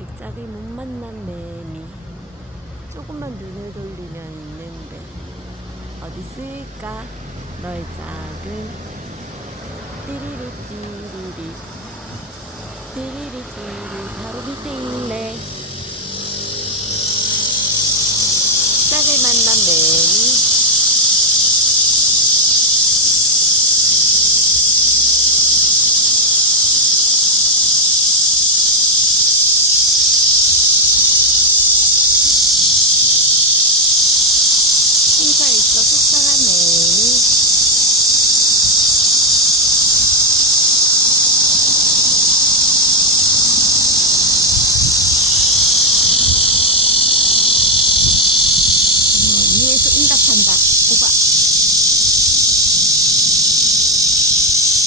아직 짝을 못 만난 매미. 조금만 눈을 돌리면 있는데 어디 있을까 너의 짝은. 띠리리 띠리리 띠리리 띠리 바로 밑에 있네. 짝을 만난 매미.